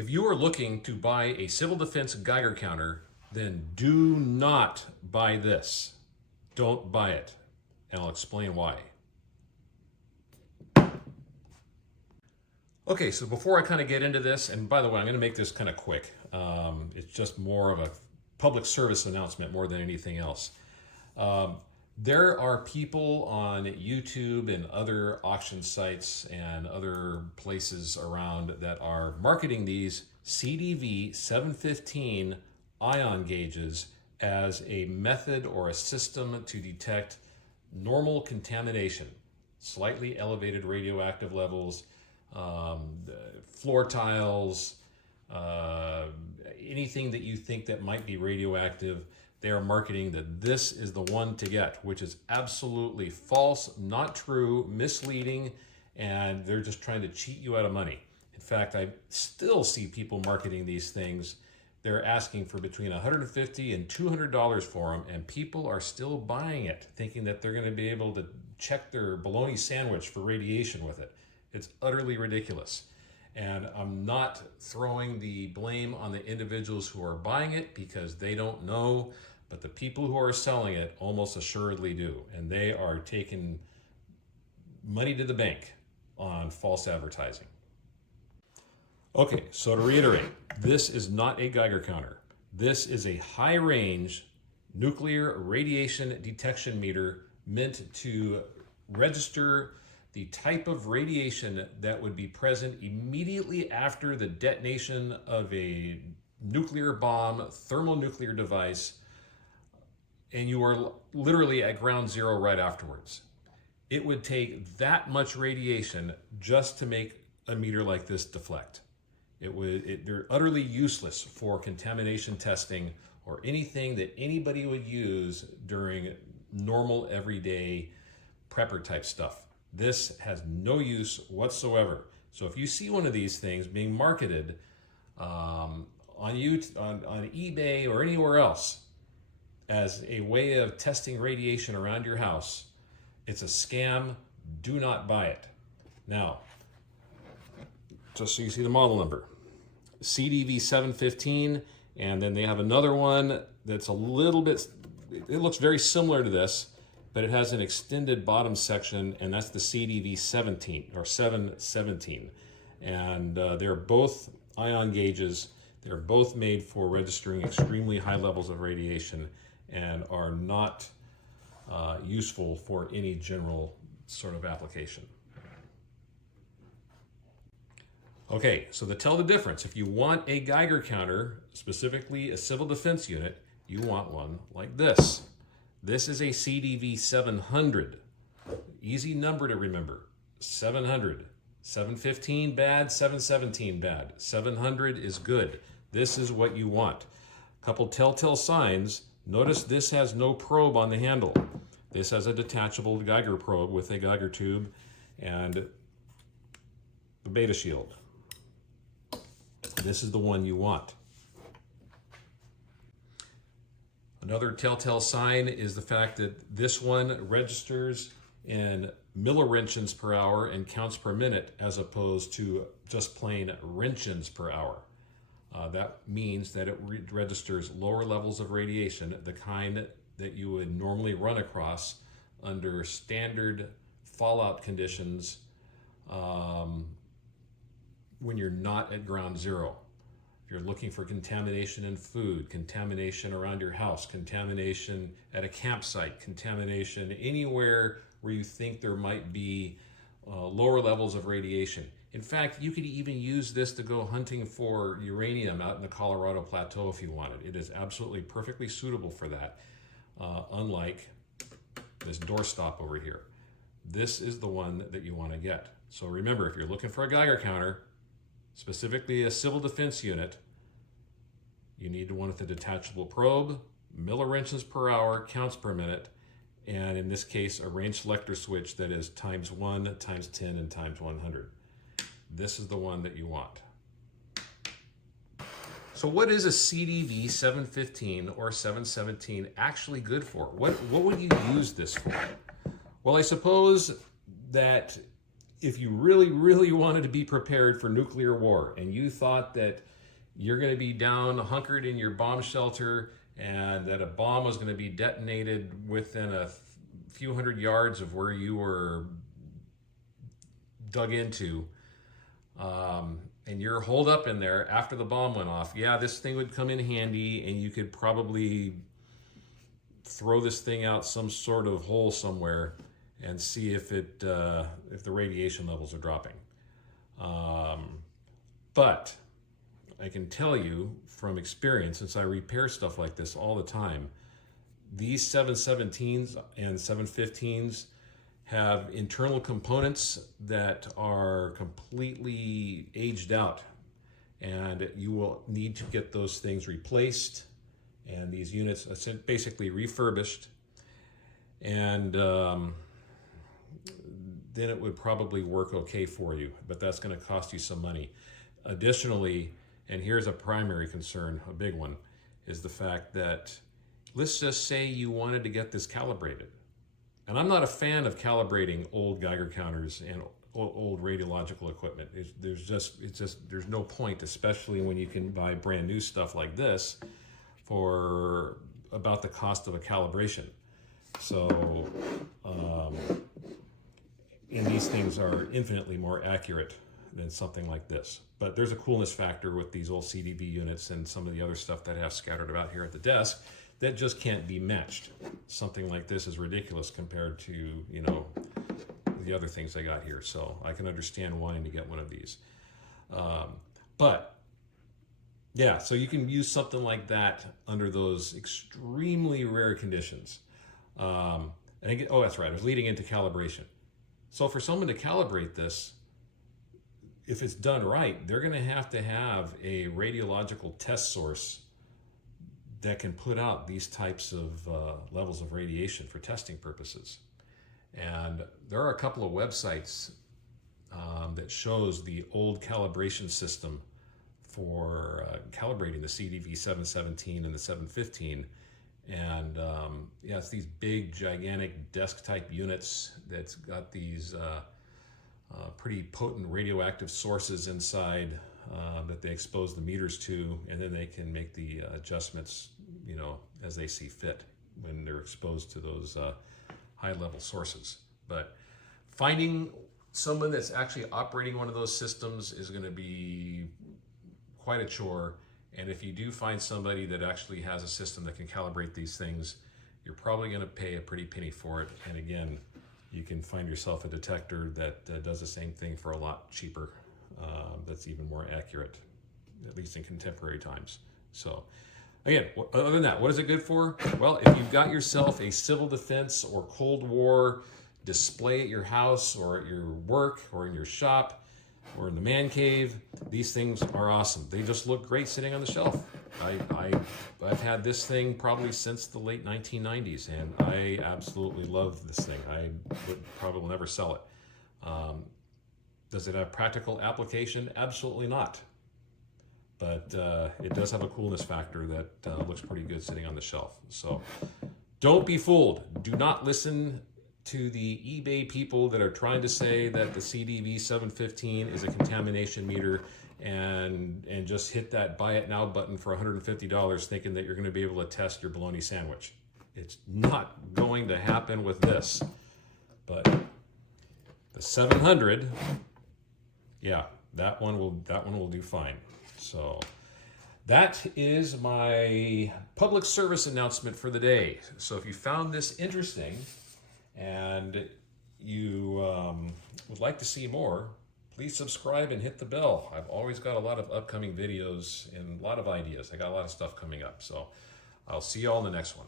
If you are looking to buy a civil defense Geiger counter, then do not buy this. Don't buy it. And I'll explain why. Okay, so before I kind of get into this, and by the way, I'm going to make this kind of quick. It's just more of a public service announcement more than anything else. There are people on YouTube and other auction sites and other places around that are marketing these CDV-715 ion gauges as a method or a system to detect normal contamination, slightly elevated radioactive levels, floor tiles, anything that you think that might be radioactive. They are marketing that this is the one to get, which is absolutely false, not true, misleading, and they're just trying to cheat you out of money. In fact, I still see people marketing these things. They're asking for between $150 and $200 for them, and people are still buying it, thinking that they're going to be able to check their bologna sandwich for radiation with it. It's utterly ridiculous. And I'm not throwing the blame on the individuals who are buying it because they don't know, but the people who are selling it almost assuredly do. And they are taking money to the bank on false advertising. Okay, so to reiterate, this is not a Geiger counter. This is a high-range nuclear radiation detection meter meant to register the type of radiation that would be present immediately after the detonation of a nuclear bomb, thermonuclear device, and you are literally at ground zero right afterwards. It would take that much radiation just to make a meter like this deflect. They're utterly useless for contamination testing or anything that anybody would use during normal everyday prepper type stuff. This has no use whatsoever. So if you see one of these things being marketed on eBay or anywhere else as a way of testing radiation around your house, it's a scam. Do not buy it. Now, just so you see the model number, CDV-715, and then they have another one that's a little bit, it looks very similar to this, but it has an extended bottom section, and that's the CDV-17 or 717. And they're both ion gauges. They're both made for registering extremely high levels of radiation and are not useful for any general sort of application. Okay, so to tell the difference, if you want a Geiger counter, specifically a civil defense unit, you want one like this. This is a CDV-700. Easy number to remember. 700. 715 bad, 717 bad. 700 is good. This is what you want. A couple telltale signs. Notice this has no probe on the handle. This has a detachable Geiger probe with a Geiger tube and the beta shield. This is the one you want. Another telltale sign is the fact that this one registers in millirentgens per hour and counts per minute as opposed to just plain rentgens per hour. That means that it registers lower levels of radiation, the kind that you would normally run across under standard fallout conditions when you're not at ground zero. If you're looking for contamination in food, contamination around your house, contamination at a campsite, contamination anywhere where you think there might be lower levels of radiation. In fact, you could even use this to go hunting for uranium out in the Colorado Plateau if you wanted. It is absolutely perfectly suitable for that, unlike this doorstop over here. This is the one that you want to get. So remember, if you're looking for a Geiger counter, specifically a civil defense unit, you need one with a detachable probe, millirentgens per hour, counts per minute, and in this case, a range selector switch that is times 1, times 10, and times 100. This is the one that you want. So what is a CDV-715 or 717 actually good for? What would you use this for? Well, I suppose that if you really, really wanted to be prepared for nuclear war and you thought that you're going to be down hunkered in your bomb shelter and that a bomb was going to be detonated within a few hundred yards of where you were dug into, and you're holed up in there after the bomb went off, yeah, this thing would come in handy and you could probably throw this thing out some sort of hole somewhere and see if the radiation levels are dropping. But I can tell you from experience, since I repair stuff like this all the time, these 717s and 715s have internal components that are completely aged out, and you will need to get those things replaced and these units basically refurbished, and then it would probably work okay for you, but that's going to cost you some money. Additionally, and here's a primary concern, a big one, is the fact that let's just say you wanted to get this calibrated. And I'm not a fan of calibrating old Geiger counters and old radiological equipment. There's no point, especially when you can buy brand new stuff like this for about the cost of a calibration. So, and these things are infinitely more accurate than something like this. But there's a coolness factor with these old CDV units and some of the other stuff that I have scattered about here at the desk that just can't be matched. Something like this is ridiculous compared to, you know, the other things I got here. So I can understand wanting to get one of these. But yeah, so you can use something like that under those extremely rare conditions. And again, oh, that's right, I was leading into calibration. So for someone to calibrate this, if it's done right, they're going to have a radiological test source that can put out these types of levels of radiation for testing purposes. And there are a couple of websites that shows the old calibration system for calibrating the CDV-717 and the 715. And yeah, it's these big, gigantic desk-type units that's got these pretty potent radioactive sources inside that they expose the meters to, and then they can make the adjustments, you know, as they see fit when they're exposed to those high-level sources. But finding someone that's actually operating one of those systems is going to be quite a chore. And if you do find somebody that actually has a system that can calibrate these things, you're probably going to pay a pretty penny for it. And again, you can find yourself a detector that does the same thing for a lot cheaper. That's even more accurate, at least in contemporary times. So again, other than that, what is it good for? Well, if you've got yourself a civil defense or Cold War display at your house or at your work or in your shop or in the man cave, these things are awesome. They just look great sitting on the shelf. I've had this thing probably since the late 1990s, and I absolutely love this thing. I probably will never sell it. Does it have practical application? Absolutely not. But it does have a coolness factor that looks pretty good sitting on the shelf. So don't be fooled. Do not listen to the eBay people that are trying to say that the CDV-715 is a contamination meter and just hit that buy it now button for $150 thinking that you're going to be able to test your bologna sandwich. It's not going to happen with this. But the 700, yeah, that one will do fine. So that is my public service announcement for the day. So if you found this interesting and you would like to see more, please subscribe and hit the bell. I've always got a lot of upcoming videos and a lot of ideas. I got a lot of stuff coming up. So I'll see you all in the next one.